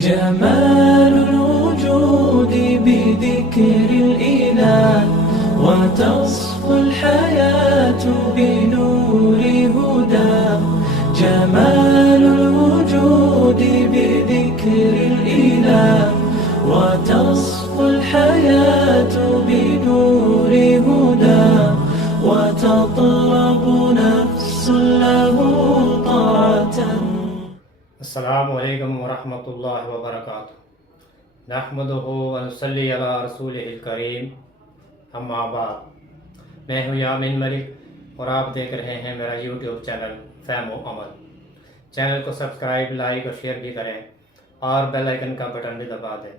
جمال الوجود بذكر الإله وتصفو الحياة بنور هدى. جمال الوجود بذكر الإله وتصفو الحياة بنور هدى وتطلب نفس له طاعة. السلام علیکم ورحمۃ اللہ وبرکاتہ. نحمدہ ونصلی علی رسولہ الکریم. اما بعد. میں ہوں یامین ملک اور آپ دیکھ رہے ہیں میرا یوٹیوب چینل فہم و عمل. چینل کو سبسکرائب، لائک اور شیئر بھی کریں اور بیل آئیکن کا بٹن بھی دبا دیں.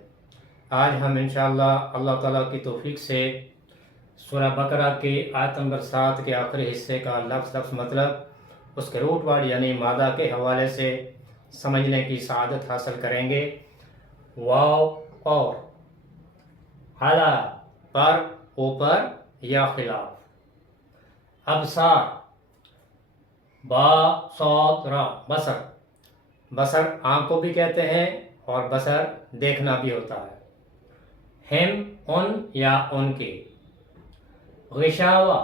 آج ہم انشاءاللہ اللہ تعالیٰ کی توفیق سے سورہ بقرہ کی آیت نمبر 7 کے آخری حصے کا لفظ مطلب اس کے روٹ ورڈ یعنی مادہ کے حوالے سے سمجھنے کی سعادت حاصل کریں گے. واو اور علا پر، اوپر یا خلاف. ابصار با صاد را بصر. بصر آنکھ کو بھی کہتے ہیں اور بصر دیکھنا بھی ہوتا ہے. ہم ان یا ان کے. غشاوہ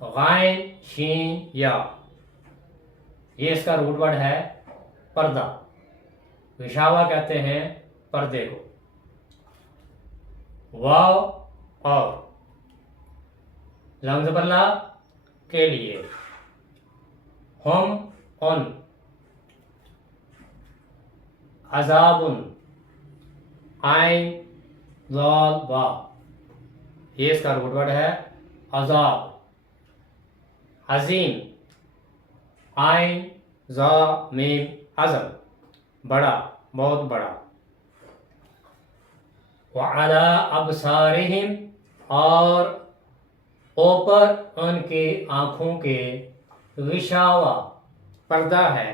غائن شین یا، یہ اس کا روٹ ورڈ ہے پردہ. غشاوہ کہتے ہیں پردے کو. واو اور لفظ بلا کے لیے. ہم ان. عذاب عین ضاد با، یہ اس کا روٹ ورڈ ہے عذاب. عظیم عین ذا میم عظم، بڑا، بہت بڑا. وعلی ابصارہم، اور اوپر ان کی آنکھوں کے غشاوہ پردہ ہے.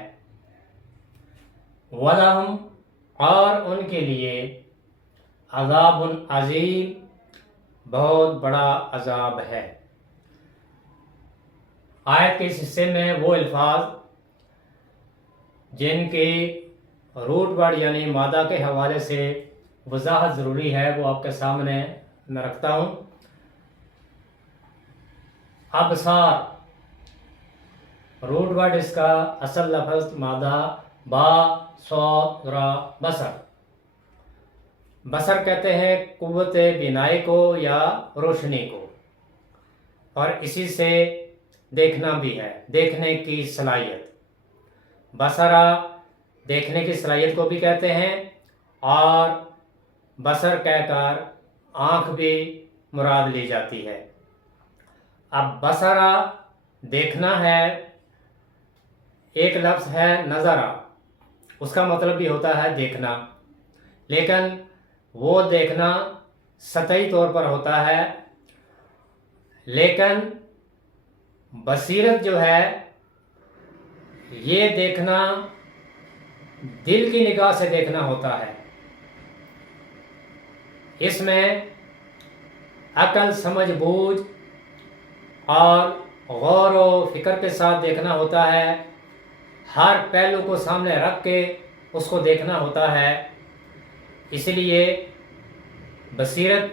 ولہم، اور ان کے لیے عذاب عظیم، بہت بڑا عذاب ہے. آیت کے اس حصے میں وہ الفاظ جن کے روٹ ورڈ یعنی مادہ کے حوالے سے وضاحت ضروری ہے وہ آپ کے سامنے میں رکھتا ہوں. ابصار، روٹ ورڈ اس کا اصل لفظ مادہ با صاد را بصر. بصر کہتے ہیں قوت بینائی کو یا روشنی کو، اور اسی سے دیکھنا بھی ہے، دیکھنے کی صلاحیت. بصرہ دیکھنے کی صلاحیت کو بھی کہتے ہیں، اور بصر کہہ کر آنکھ بھی مراد لی جاتی ہے. اب بصرہ دیکھنا ہے، ایک لفظ ہے نظرہ، اس کا مطلب بھی ہوتا ہے دیکھنا، لیکن وہ دیکھنا سطحی طور پر ہوتا ہے. لیکن بصیرت جو ہے یہ دیکھنا دل کی نگاہ سے دیکھنا ہوتا ہے. اس میں عقل، سمجھ بوجھ اور غور و فکر کے ساتھ دیکھنا ہوتا ہے. ہر پہلو کو سامنے رکھ کے اس کو دیکھنا ہوتا ہے. اس لیے بصیرت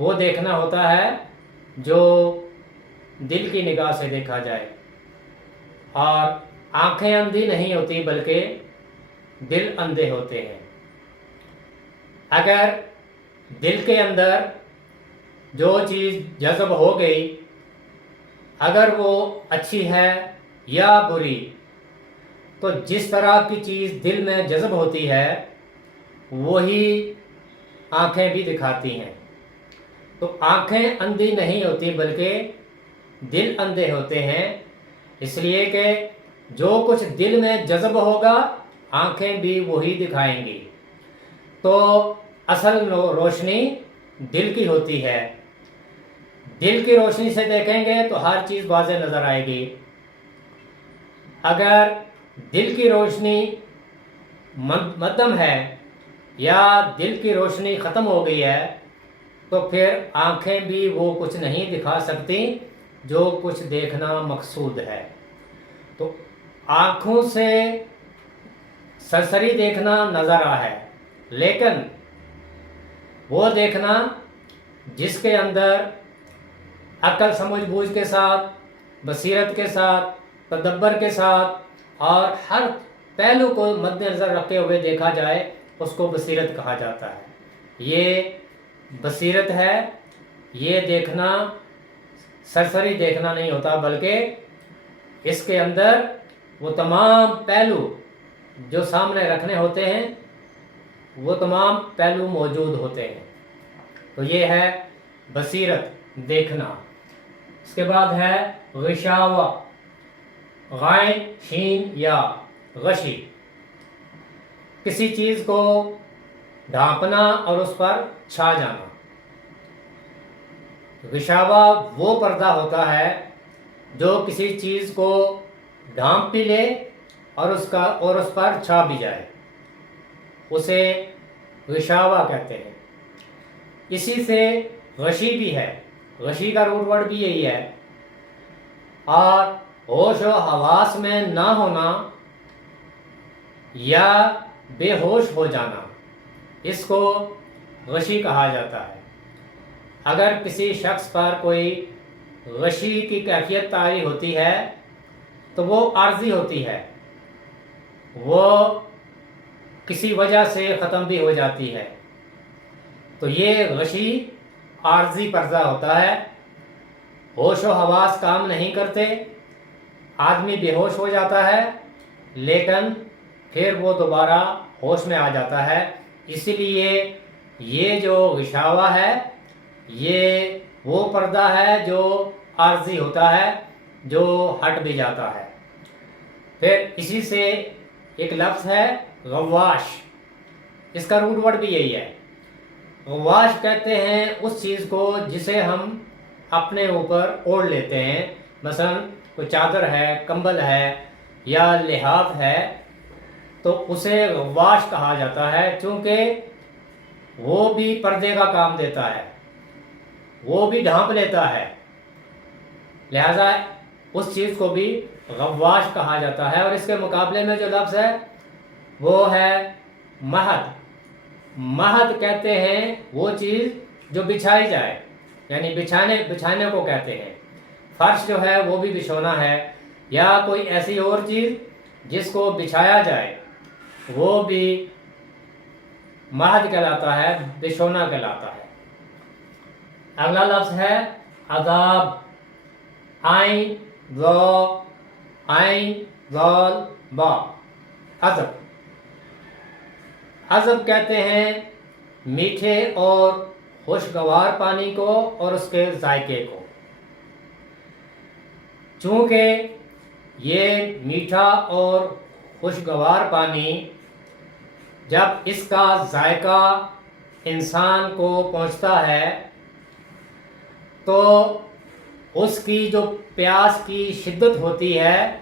وہ دیکھنا ہوتا ہے جو دل کی نگاہ سے دیکھا جائے. اور آنکھیں اندھی نہیں ہوتی بلکہ دل اندھے ہوتے ہیں. اگر دل کے اندر جو چیز جذب ہو گئی، اگر وہ اچھی ہے یا بری، تو جس طرح کی چیز دل میں جذب ہوتی ہے وہی آنکھیں بھی دکھاتی ہیں. تو آنکھیں اندھی نہیں ہوتی بلکہ دل اندھے ہوتے ہیں، اس لیے کہ جو کچھ دل میں جذب ہوگا آنکھیں بھی وہی دکھائیں گی. تو اصل روشنی دل کی ہوتی ہے. دل کی روشنی سے دیکھیں گے تو ہر چیز واضح نظر آئے گی. اگر دل کی روشنی مدھم ہے یا دل کی روشنی ختم ہو گئی ہے تو پھر آنکھیں بھی وہ کچھ نہیں دکھا سکتی جو کچھ دیکھنا مقصود ہے. تو آنکھوں سے سرسری دیکھنا نظارہ ہے، لیکن وہ دیکھنا جس کے اندر عقل سمجھ بوجھ کے ساتھ، بصیرت کے ساتھ، تدبر کے ساتھ اور ہر پہلو کو مد نظر رکھتے ہوئے دیکھا جائے، اس کو بصیرت کہا جاتا ہے۔ یہ بصیرت ہے، یہ دیکھنا سرسری دیکھنا نہیں ہوتا، بلکہ اس کے اندر وہ تمام پہلو جو سامنے رکھنے ہوتے ہیں وہ تمام پہلو موجود ہوتے ہیں۔ تو یہ ہے بصیرت، دیکھنا۔ اس کے بعد ہے غشاوہ، غائن شین یا غشی، کسی چیز کو ڈھانپنا اور اس پر چھا جانا۔ غشاوہ وہ پردہ ہوتا ہے جو کسی چیز کو ڈھانپ بھی لے اور اس پر چھا بھی جائے، اسے غشاوہ کہتے ہیں۔ اسی سے غشی بھی ہے، غشی کا روٹ ورڈ بھی یہی ہے۔ اور ہوش و حواس میں نہ ہونا یا بے ہوش ہو جانا، اس کو غشی کہا جاتا ہے۔ اگر کسی شخص پر کوئی غشی کی کیفیت طاری ہوتی ہے تو وہ عارضی ہوتی ہے، وہ کسی وجہ سے ختم بھی ہو جاتی ہے۔ تو یہ غشی عارضی پردہ ہوتا ہے، ہوش و حواس کام نہیں کرتے، آدمی بے ہوش ہو جاتا ہے، لیکن پھر وہ دوبارہ ہوش میں آ جاتا ہے۔ اسی لیے یہ جو غشاوہ ہے یہ وہ پردہ ہے جو عارضی ہوتا ہے، جو ہٹ بھی جاتا ہے۔ پھر اسی سے ایک لفظ ہے غواش، اس کا روٹ ورڈ بھی یہی ہے۔ غواش کہتے ہیں اس چیز کو جسے ہم اپنے اوپر اوڑھ لیتے ہیں، مثلا کوئی چادر ہے، کمبل ہے یا لحاف ہے، تو اسے غواش کہا جاتا ہے، چونکہ وہ بھی پردے کا کام دیتا ہے، وہ بھی ڈھانپ لیتا ہے، لہذا اس چیز کو بھی غواش کہا جاتا ہے۔ اور اس کے مقابلے میں جو لفظ ہے وہ ہے مہد۔ مہد کہتے ہیں وہ چیز جو بچھائی جائے، یعنی بچھانے کو کہتے ہیں۔ فرش جو ہے وہ بھی بچھونا ہے، یا کوئی ایسی اور چیز جس کو بچھایا جائے وہ بھی مہد کہلاتا ہے، بچھونا کہلاتا ہے۔ اگلا لفظ ہے عذاب، عین ذا عین ذال با، عذب۔ عذب کہتے ہیں میٹھے اور خوشگوار پانی کو اور اس کے ذائقے کو۔ چونکہ یہ میٹھا اور خوشگوار پانی جب اس کا ذائقہ انسان کو پہنچتا ہے تو اس کی جو پیاس کی شدت ہوتی ہے،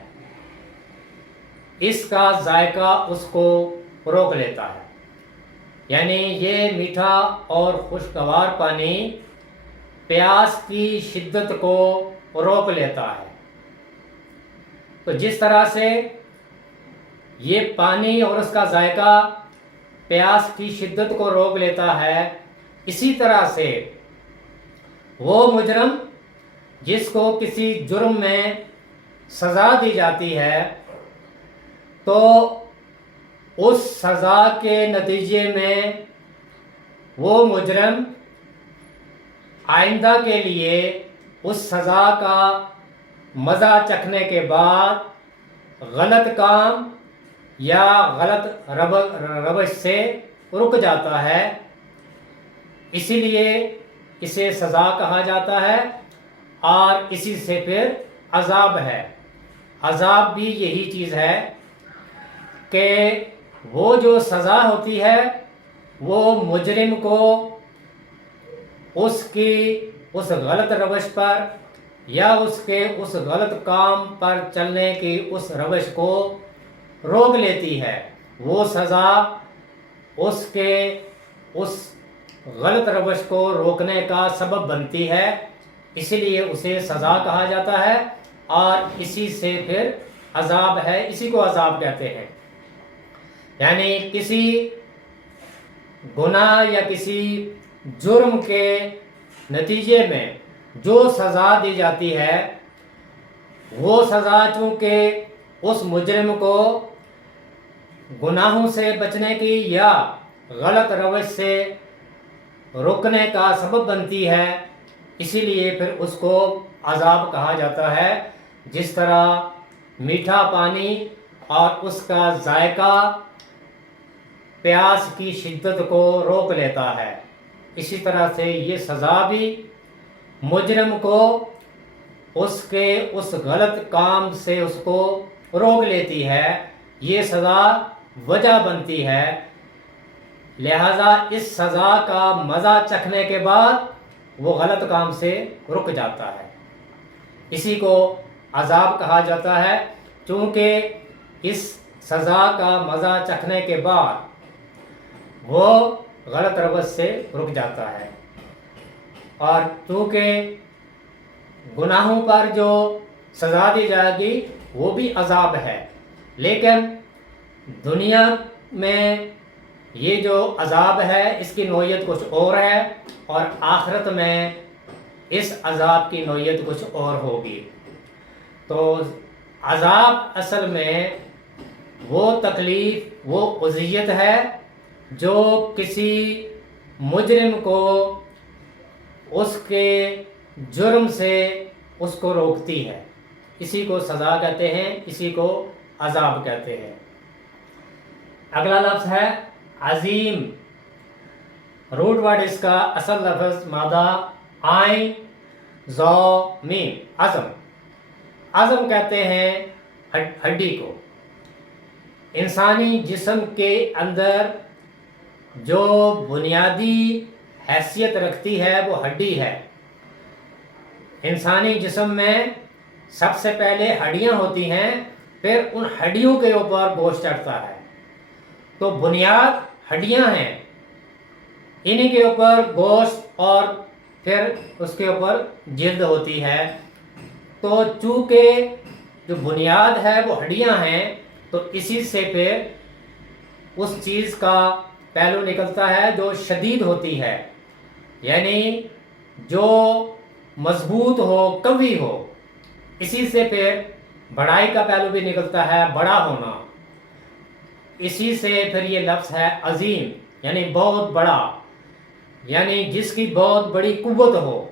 اس کا ذائقہ اس کو روک لیتا ہے، یعنی یہ میٹھا اور خوشگوار پانی پیاس کی شدت کو روک لیتا ہے۔ تو جس طرح سے یہ پانی اور اس کا ذائقہ پیاس کی شدت کو روک لیتا ہے، اسی طرح سے وہ مجرم جس کو کسی جرم میں سزا دی جاتی ہے تو اس سزا کے نتیجے میں وہ مجرم آئندہ کے لیے اس سزا کا مزہ چکھنے کے بعد غلط کام یا غلط روش سے رک جاتا ہے، اسی لیے اسے سزا کہا جاتا ہے۔ اور اسی سے پھر عذاب ہے۔ عذاب بھی یہی چیز ہے کہ وہ جو سزا ہوتی ہے وہ مجرم کو اس کی اس غلط روش پر یا اس کے اس غلط کام پر چلنے کی اس روش کو روک لیتی ہے، وہ سزا اس کے اس غلط روش کو روکنے کا سبب بنتی ہے، اسی لیے اسے سزا کہا جاتا ہے۔ اور اسی سے پھر عذاب ہے، اسی کو عذاب کہتے ہیں۔ یعنی کسی گناہ یا کسی جرم کے نتیجے میں جو سزا دی جاتی ہے وہ سزا چونکہ اس مجرم کو گناہوں سے بچنے کی یا غلط روش سے روکنے کا سبب بنتی ہے، اسی لیے پھر اس کو عذاب کہا جاتا ہے۔ جس طرح میٹھا پانی اور اس کا ذائقہ پیاس کی شدت کو روک لیتا ہے، اسی طرح سے یہ سزا بھی مجرم کو اس کے اس غلط کام سے اس کو روک لیتی ہے، یہ سزا وجہ بنتی ہے۔ لہذا اس سزا کا مزہ چکھنے کے بعد وہ غلط کام سے رک جاتا ہے، اسی کو عذاب کہا جاتا ہے، چونکہ اس سزا کا مزہ چکھنے کے بعد وہ غلط روش سے رک جاتا ہے۔ اور چونکہ گناہوں پر جو سزا دی جائے گی وہ بھی عذاب ہے، لیکن دنیا میں یہ جو عذاب ہے اس کی نوعیت کچھ اور ہے، اور آخرت میں اس عذاب کی نوعیت کچھ اور ہوگی۔ تو عذاب اصل میں وہ تکلیف، وہ اذیت ہے جو کسی مجرم کو اس کے جرم سے اس کو روکتی ہے، اسی کو سزا کہتے ہیں، اسی کو عذاب کہتے ہیں۔ اگلا لفظ ہے عظیم۔ روٹ ورڈ اس کا اصل لفظ مادہ عین ذو میم، عظم۔ عظم کہتے ہیں ہڈی کو۔ انسانی جسم کے اندر جو بنیادی حیثیت رکھتی ہے وہ ہڈی ہے۔ انسانی جسم میں سب سے پہلے ہڈیاں ہوتی ہیں، پھر ان ہڈیوں کے اوپر گوشت چڑھتا ہے، تو بنیاد ہڈیاں ہیں، انہی کے اوپر گوشت اور پھر اس کے اوپر جلد ہوتی ہے۔ تو چونکہ جو بنیاد ہے وہ ہڈیاں ہیں، تو اسی سے پھر اس چیز کا پہلو نکلتا ہے جو شدید ہوتی ہے، یعنی جو مضبوط ہو، قوی ہو، اسی سے پھر بڑائی کا پہلو بھی نکلتا ہے، بڑا ہونا۔ اسی سے پھر یہ لفظ ہے عظیم، یعنی بہت بڑا، یعنی جس کی بہت بڑی قوت ہو،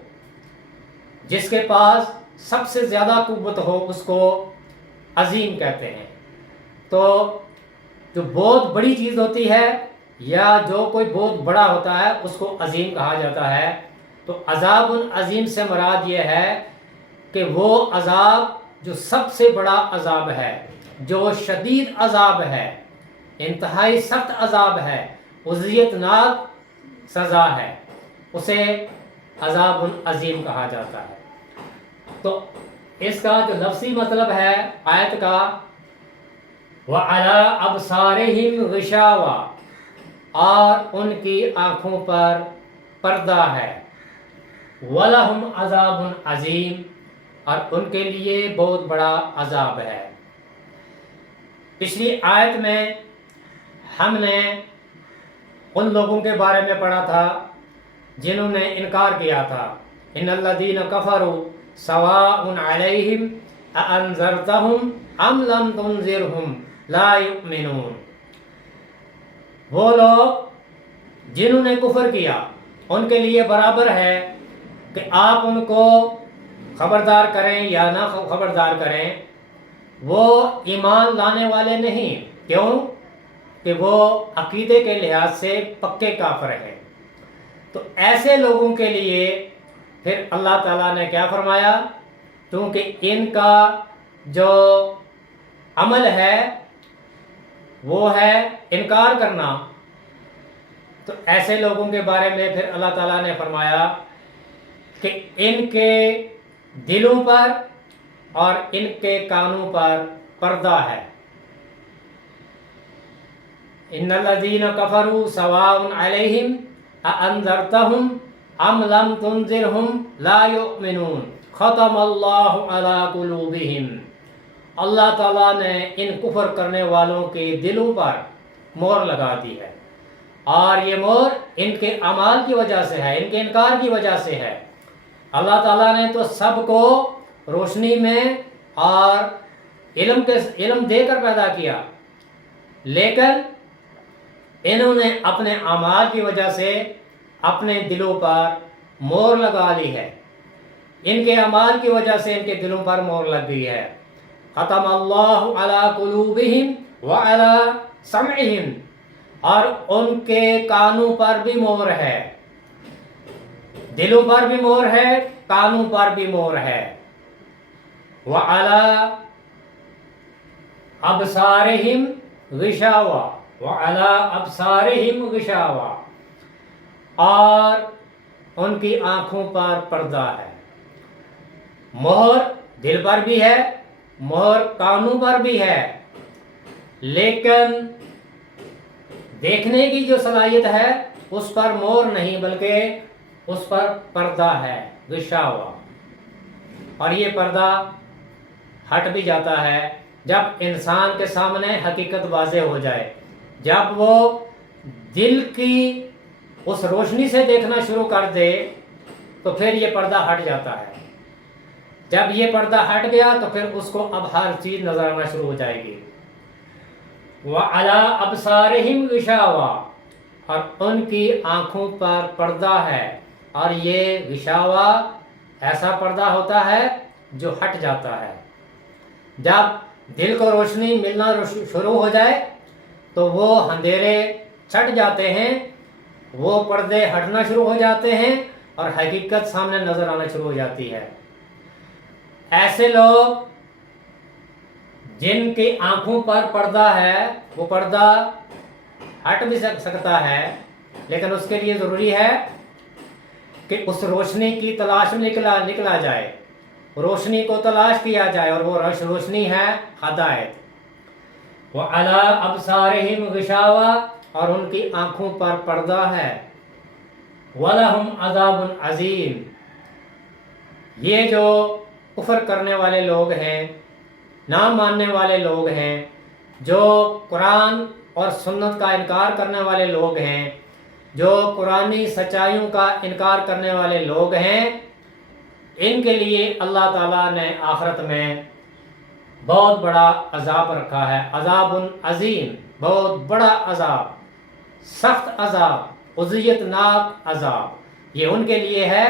جس کے پاس سب سے زیادہ قوت ہو اس کو عظیم کہتے ہیں۔ تو جو بہت بڑی چیز ہوتی ہے یا جو کوئی بہت بڑا ہوتا ہے اس کو عظیم کہا جاتا ہے۔ تو عذاب عظیم سے مراد یہ ہے کہ وہ عذاب جو سب سے بڑا عذاب ہے، جو شدید عذاب ہے، انتہائی سخت عذاب ہے، اذیت ناک سزا ہے، اسے عذاب عظیم کہا جاتا ہے۔ تو اس کا جو لفظی مطلب ہے آیت کا وَعَلَىٰ أَبْصَارِهِمْ غِشَاوَةٌ، اور ان کی آنکھوں پر پردہ ہے، وَلَهُمْ عَذَابٌ عَظِيمٌ، اور ان کے لیے بہت بڑا عذاب ہے۔ پچھلی آیت میں ہم نے ان لوگوں کے بارے میں پڑھا تھا جنہوں نے انکار کیا تھا، ان الذین کفروا سواء علیہم اانذرتہم ام لم تنذرہم لا یؤمنون۔ وہ لوگ جنہوں نے کفر کیا ان کے لیے برابر ہے کہ آپ ان کو خبردار کریں یا نہ خبردار کریں، وہ ایمان لانے والے نہیں۔ کیوں؟ کہ وہ عقیدے کے لحاظ سے پکے کافر ہیں۔ تو ایسے لوگوں کے لیے پھر اللہ تعالیٰ نے کیا فرمایا؟ کیونکہ ان کا جو عمل ہے وہ ہے انکار کرنا، تو ایسے لوگوں کے بارے میں پھر اللہ تعالیٰ نے فرمایا کہ ان کے دلوں پر اور ان کے کانوں پر پردہ ہے۔ ان الذین کفروا سواء علیہم اانذرتہم ام لم تنذرہم لا یؤمنون ختم اللہ علی قلوبہم۔ اللہ تعالیٰ نے ان کفر کرنے والوں کے دلوں پر مہر لگا دی ہے، اور یہ مہر ان کے اعمال کی وجہ سے ہے، ان کے انکار کی وجہ سے ہے۔ اللہ تعالیٰ نے تو سب کو روشنی میں اور علم دے کر پیدا کیا، لیکن انہوں نے اپنے اعمال کی وجہ سے اپنے دلوں پر مہر لگا لی ہے، ان کے اعمال کی وجہ سے ان کے دلوں پر مہر لگ گئی ہے۔ ختم اللہ علی قلوبہم وعلی سمعہم، اور ان کے کانوں پر بھی مہر ہے، دلوں پر بھی مہر ہے، کانوں پر بھی مہر ہے۔ وعلی ابصارہم غشاوہ، وعلی ابصارہم غشاوہ، اور ان کی آنکھوں پر پردہ ہے۔ مہر دل پر بھی ہے، مہر کانوں پر بھی ہے، لیکن دیکھنے کی جو صلاحیت ہے اس پر مہر نہیں، بلکہ اس پر پردہ ہے، غشاوہ۔ اور یہ پردہ ہٹ بھی جاتا ہے جب انسان کے سامنے حقیقت واضح ہو جائے، جب وہ دل کی اس روشنی سے دیکھنا شروع کر دے تو پھر یہ پردہ ہٹ جاتا ہے۔ جب یہ پردہ ہٹ گیا تو پھر اس کو اب ہر چیز نظر آنا شروع ہو جائے گی۔ وَعَلَىٰ أَبْصَارِهِمْ غِشَاوَةٌ، اور ان کی آنکھوں پر پردہ ہے، اور یہ غشاوہ ایسا پردہ ہوتا ہے جو ہٹ جاتا ہے۔ جب دل کو روشنی ملنا شروع ہو جائے تو وہ اندھیرے چھٹ جاتے ہیں، وہ پردے ہٹنا شروع ہو جاتے ہیں، اور حقیقت سامنے نظر آنا شروع ہو جاتی ہے۔ ایسے لوگ جن کی آنکھوں پر پردہ ہے، وہ پردہ ہٹ بھی سکتا ہے، لیکن اس کے لیے ضروری ہے کہ اس روشنی کی تلاش میں نکلا جائے، روشنی کو تلاش کیا جائے، اور وہ روشنی ہے ہدایت۔ وَعَلَىٰ أَبْصَارِهِمْ غِشَاوَةٌ، اور ان کی آنکھوں پر پردہ ہے۔ وَلَهُمْ عَذَابٌ عَظِيمٌ، یہ جو کفر کرنے والے لوگ ہیں، نہ ماننے والے لوگ ہیں، جو قرآن اور سنت کا انکار کرنے والے لوگ ہیں، جو قرآنی سچائیوں کا انکار کرنے والے لوگ ہیں، ان کے لیے اللہ تعالیٰ نے آخرت میں بہت بڑا عذاب رکھا ہے، عذاب عظیم، بہت بڑا عذاب، سخت عذاب، اذیت ناک عذاب۔ یہ ان کے لیے ہے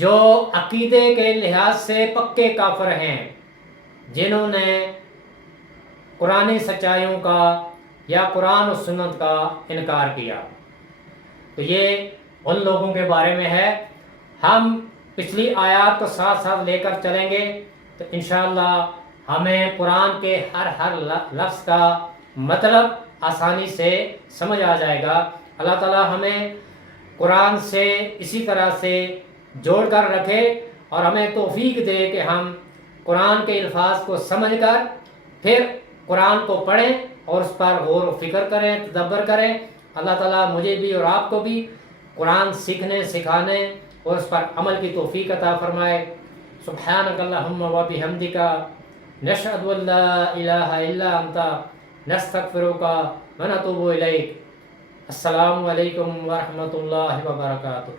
جو عقیدے کے لحاظ سے پکے کافر ہیں، جنہوں نے قرآنی سچائیوں کا یا قرآن و سنت کا انکار کیا۔ تو یہ ان لوگوں کے بارے میں ہے۔ ہم پچھلی آیات کو ساتھ ساتھ لے کر چلیں گے تو انشاءاللہ ہمیں قرآن کے ہر لفظ کا مطلب آسانی سے سمجھ آ جائے گا۔ اللہ تعالیٰ ہمیں قرآن سے اسی طرح سے جوڑ کر رکھے، اور ہمیں توفیق دے کہ ہم قرآن کے الفاظ کو سمجھ کر پھر قرآن کو پڑھیں اور اس پر غور و فکر کریں، تدبر کریں۔ اللہ تعالیٰ مجھے بھی اور آپ کو بھی قرآن سیکھنے، سکھانے اور اس پر عمل کی توفیق عطا فرمائے۔ سبحانک اللہم و بحمدک، نشہد ان لا الہ الا انت، نستغفرک و نتوب الیک۔ السلام علیکم ورحمۃ اللہ وبرکاتہ۔